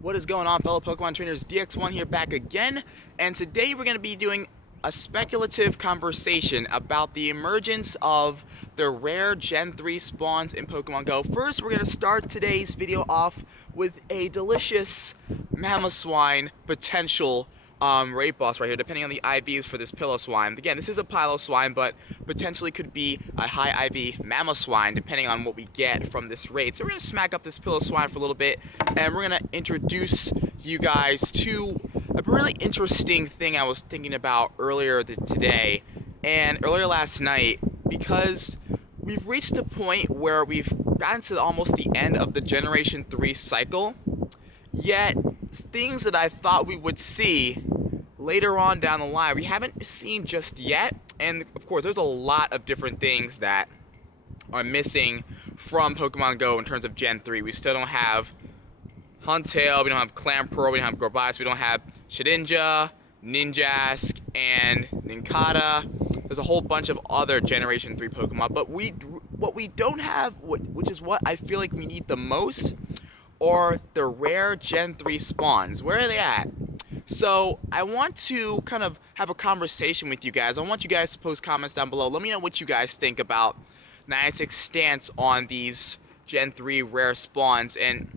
What is going on, fellow Pokemon trainers? DX1 here, back again, and today we're going to be doing a speculative conversation about the emergence of the rare Gen 3 spawns in Pokemon Go. First, we're going to start today's video off with a delicious Mamoswine potential raid boss right here, depending on the IVs for this Piloswine. Again, this is a Piloswine, but potentially could be a high IV Mamoswine, depending on what we get from this raid. So we're going to smack up this Piloswine for a little bit, and we're going to introduce you guys to a really interesting thing I was thinking about earlier today, and earlier last night, because we've reached the point where we've gotten to almost the end of the Generation 3 cycle, yet things that I thought we would see later on down the line, we haven't seen just yet. And of course, there's a lot of different things that are missing from Pokemon Go in terms of Gen 3. We still don't have Huntail, we don't have Clamperl, we don't have Gorbis, we don't have Shedinja, Ninjask, and Nincada. There's a whole bunch of other Generation 3 Pokemon, but what we don't have, which is what I feel like we need the most, are the rare Gen 3 spawns. Where are they at? So I want to kind of have a conversation with you guys. I want you guys to post comments down below. Let me know what you guys think about Niantic's stance on these Gen 3 rare spawns, and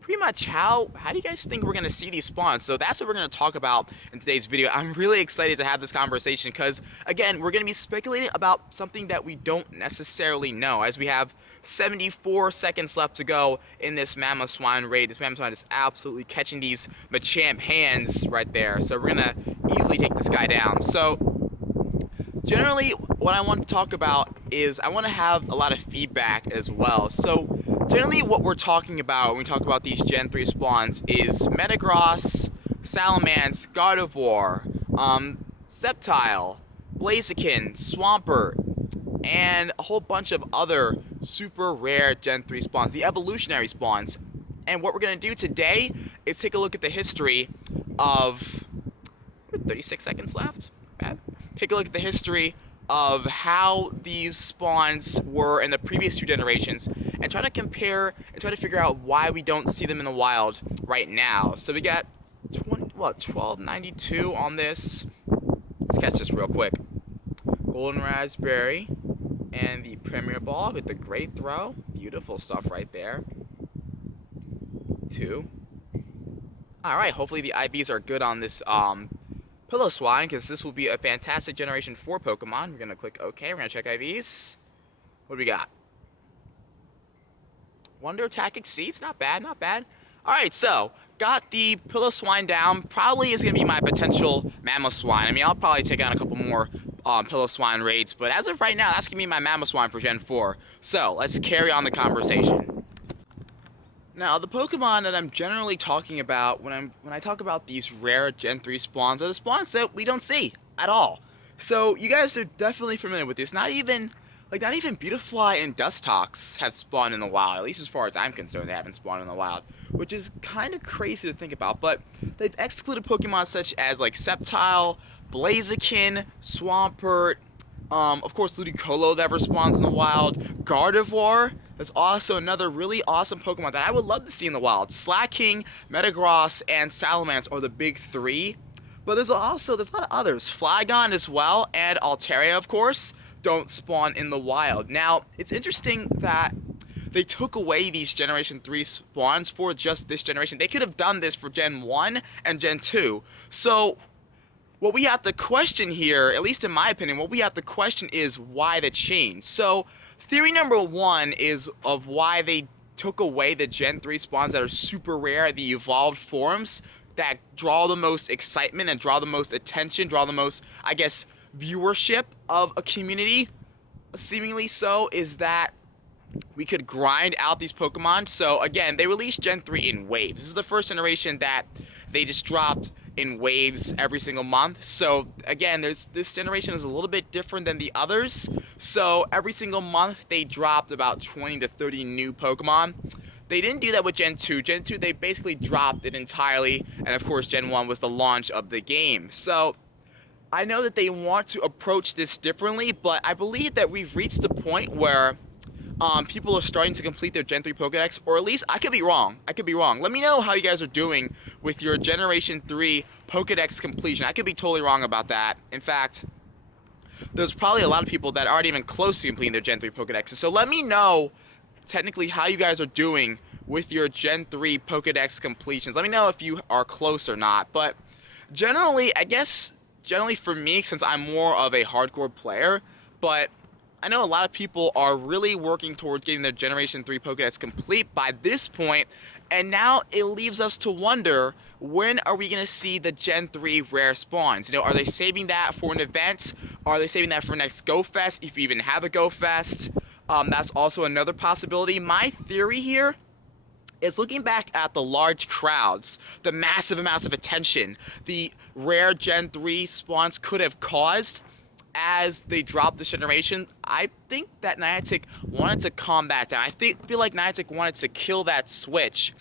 pretty much how do you guys think we're going to see these spawns? So that's what we're going to talk about in today's video. I'm really excited to have this conversation because, again, we're going to be speculating about something that we don't necessarily know, as we have 74 seconds left to go in this Mamoswine raid. This Mamoswine is absolutely catching these Machamp hands right there. So we're going to easily take this guy down. So generally, what I want to talk about is I want to have a lot of feedback as well. So generally, what we're talking about when we talk about these Gen 3 spawns is Metagross, Salamence, Gardevoir, Sceptile, Blaziken, Swampert, and a whole bunch of other super rare Gen 3 spawns, the evolutionary spawns. And what we're going to do today is take a look at the history of 36 seconds left. Bad. Take a look at the history of how these spawns were in the previous two generations and try to compare and try to figure out why we don't see them in the wild right now. So we got 1292 on this. Let's catch this real quick. Golden Raspberry and the Premier Ball with the great throw. Beautiful stuff right there. 2. Alright, hopefully the IVs are good on this Piloswine, because this will be a fantastic Generation 4 Pokemon. We're going to click OK. We're going to check IVs. What do we got? Wonder Attack exceeds. Not bad, not bad. Alright, so got the Piloswine down. Probably is going to be my potential Mamoswine. I mean, I'll probably take on a couple more Piloswine raids, but as of right now, that's going to be my Mamoswine for Gen 4. So let's carry on the conversation. Now, the Pokemon that I'm generally talking about when I talk about these rare Gen 3 spawns are the spawns that we don't see at all. So you guys are definitely familiar with this. Not even Beautifly and Dustox have spawned in the wild. At least as far as I'm concerned, they haven't spawned in the wild, which is kind of crazy to think about. But they've excluded Pokemon such as like Sceptile, Blaziken, Swampert, of course Ludicolo never spawns in the wild, Gardevoir. That's also another really awesome Pokemon that I would love to see in the wild. Slaking, Metagross, and Salamence are the big three. But there's a lot of others. Flygon as well, and Altaria, of course, don't spawn in the wild. Now, it's interesting that they took away these Generation 3 spawns for just this generation. They could have done this for Gen 1 and Gen 2. So what we have to question here, at least in my opinion, what we have to question is why the change. So theory number 1 is of why they took away the Gen 3 spawns that are super rare, the evolved forms that draw the most excitement and draw the most attention, draw the most, I guess, viewership of a community, seemingly so, is that we could grind out these Pokemon. So again, they released Gen 3 in waves. This is the first generation that they just dropped in waves every single month. So again, this generation is a little bit different than the others. So every single month they dropped about 20 to 30 new Pokemon. They didn't do that with Gen 2. Gen 2, they basically dropped it entirely, and of course Gen 1 was the launch of the game. So I know that they want to approach this differently, but I believe that we've reached the point where people are starting to complete their Gen 3 Pokedex, or at least I could be wrong. I could be wrong. Let me know how you guys are doing with your Generation 3 Pokedex completion. I could be totally wrong about that. In fact, there's probably a lot of people that aren't even close to completing their Gen 3 Pokedexes. So let me know technically how you guys are doing with your Gen 3 Pokedex completions. Let me know if you are close or not. But generally, I guess, for me, since I'm more of a hardcore player, but I know a lot of people are really working towards getting their Generation 3 Pokedex complete by this point, and now it leaves us to wonder, when are we going to see the Gen 3 rare spawns? You know, are they saving that for an event? Are they saving that for next Go Fest, if you even have a Go Fest? That's also another possibility. My theory here is, looking back at the large crowds, the massive amounts of attention the rare Gen 3 spawns could have caused as they dropped this generation, I think that Niantic wanted to calm that down. I feel like Niantic wanted to kill that switch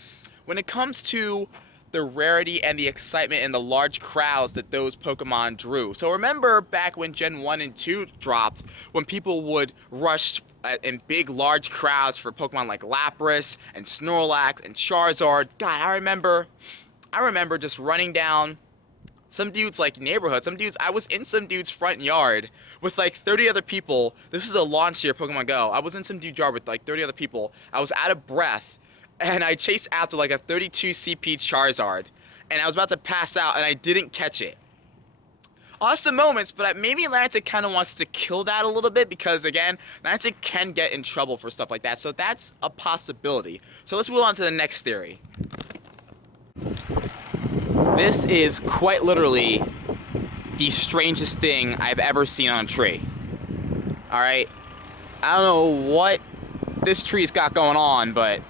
when it comes to the rarity and the excitement and the large crowds that those Pokemon drew. So remember back when Gen 1 and 2 dropped, when people would rush in big, large crowds for Pokemon like Lapras and Snorlax and Charizard. God, I remember just running down some dude's like neighborhood. I was in some dude's front yard with like 30 other people. This is the launch year of Pokemon Go. I was in some dude's yard with like 30 other people. I was out of breath, and I chased after like a 32 CP Charizard, and I was about to pass out, and I didn't catch it. Awesome moments, but maybe Niantic kind of wants to kill that a little bit, because again, Niantic can get in trouble for stuff like that. So that's a possibility. So let's move on to the next theory. This is quite literally the strangest thing I've ever seen on a tree. Alright? I don't know what this tree's got going on, but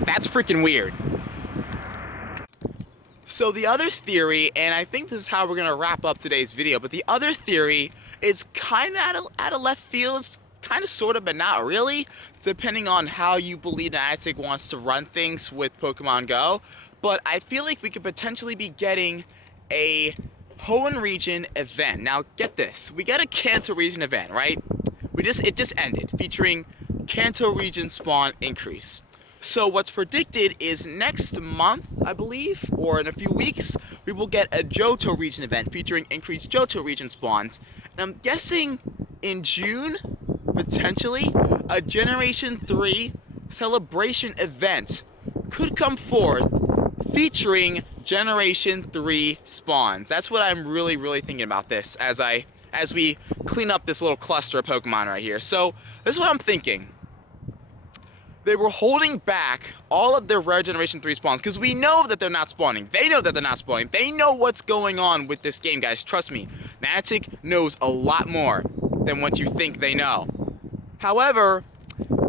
that's freaking weird. So the other theory, and I think this is how we're going to wrap up today's video, but the other theory is kind of out of left field. It's kind of, sort of, but not really, depending on how you believe Niantic wants to run things with Pokemon Go. But I feel like we could potentially be getting a Hoenn region event. Now, get this. We got a Kanto region event, right? It just ended, featuring Kanto region spawn increase. So what's predicted is next month, I believe, or in a few weeks, we will get a Johto region event featuring increased Johto region spawns. And I'm guessing in June, potentially, a Generation 3 celebration event could come forth featuring Generation 3 spawns. That's what I'm really thinking about this as we clean up this little cluster of Pokemon right here. So this is what I'm thinking. They were holding back all of their rare Generation 3 spawns because we know that they're not spawning. They know that they're not spawning. They know what's going on with this game, guys. Trust me. Niantic knows a lot more than what you think they know. However,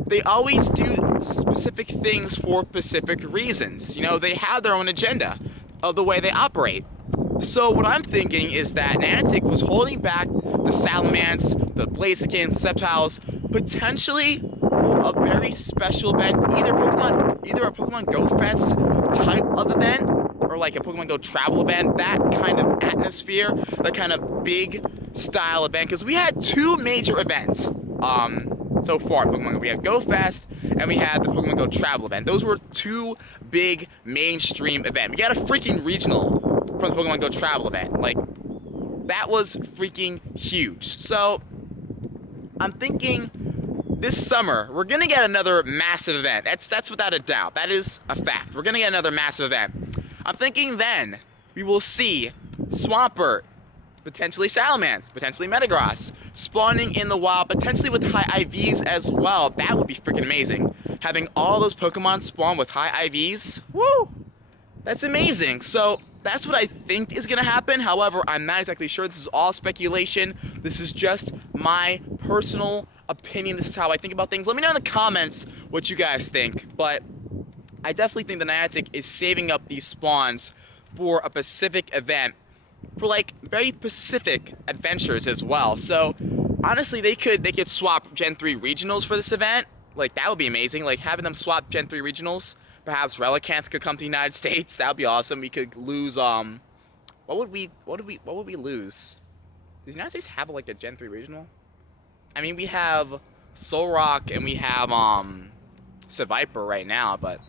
they always do specific things for specific reasons. You know, they have their own agenda of the way they operate. So what I'm thinking is that Niantic was holding back the Salamence, the Blazikens, Sceptiles, potentially for a very special event, either a Pokemon Go Fest type of event, or like a Pokemon Go travel event, that kind of atmosphere, that kind of big style event, because we had two major events so far at Pokemon Go. We had Go Fest, and we had the Pokemon Go travel event. Those were two big mainstream events. We got a freaking regional from the Pokemon Go travel event. Like, that was freaking huge. So, I'm thinking this summer, we're gonna get another massive event. That's without a doubt. That is a fact. We're gonna get another massive event. I'm thinking then we will see Swampert, potentially Salamence, potentially Metagross, spawning in the wild, potentially with high IVs as well. That would be freaking amazing. Having all those Pokemon spawn with high IVs, woo! That's amazing. So, that's what I think is going to happen. However, I'm not exactly sure. This is all speculation. This is just my personal opinion. This is how I think about things. Let me know in the comments what you guys think. But I definitely think the Niantic is saving up these spawns for a Pacific event, for like very Pacific adventures as well. So honestly, they could swap Gen 3 regionals for this event. Like, that would be amazing. Like, having them swap Gen 3 regionals. Perhaps Relicanth could come to the United States. That would be awesome. We could lose what would we lose? Does the United States have like a Gen 3 regional? I mean, we have Solrock and we have Seviper right now, but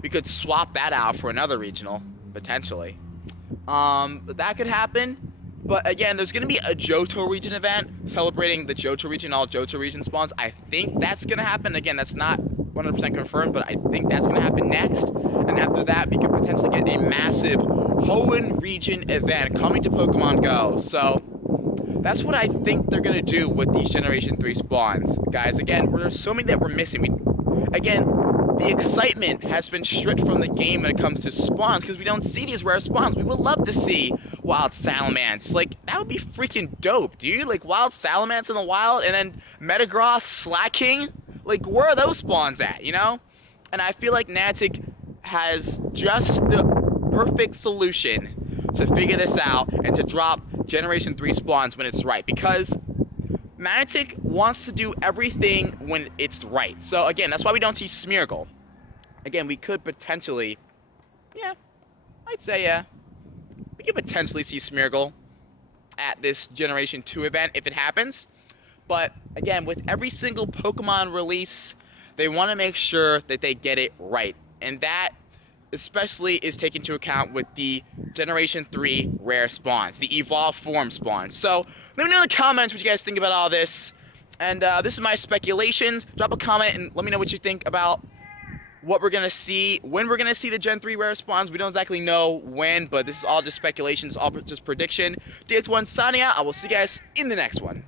we could swap that out for another regional, potentially. But that could happen. But again, there's going to be a Johto region event celebrating the Johto region, all Johto region spawns. I think that's going to happen. Again, that's not 100% confirmed, but I think that's going to happen next. And after that, we could potentially get a massive Hoenn region event coming to Pokemon Go. So that's what I think they're going to do with these Generation 3 spawns. Guys, again, there's so many that we're missing. Again, the excitement has been stripped from the game when it comes to spawns because we don't see these rare spawns. We would love to see Wild Salamence. Like, that would be freaking dope, dude. Like, Wild Salamence in the wild and then Metagross, Slaking. Like, where are those spawns at, you know? And I feel like Niantic has just the perfect solution to figure this out and to drop Generation 3 spawns when it's right. Because Niantic wants to do everything when it's right. So again, that's why we don't see Smeargle. Again, we could potentially, yeah, I'd say yeah. We could potentially see Smeargle at this Generation 2 event if it happens. But again, with every single Pokemon release, they want to make sure that they get it right. And that especially is taken into account with the Generation 3 rare spawns, the Evolved Form spawns. So let me know in the comments what you guys think about all this. And this is my speculations. Drop a comment and let me know what you think about what we're going to see, when we're going to see the Gen 3 rare spawns. We don't exactly know when, but this is all just speculations, all just prediction. DX1 signing out. I will see you guys in the next one.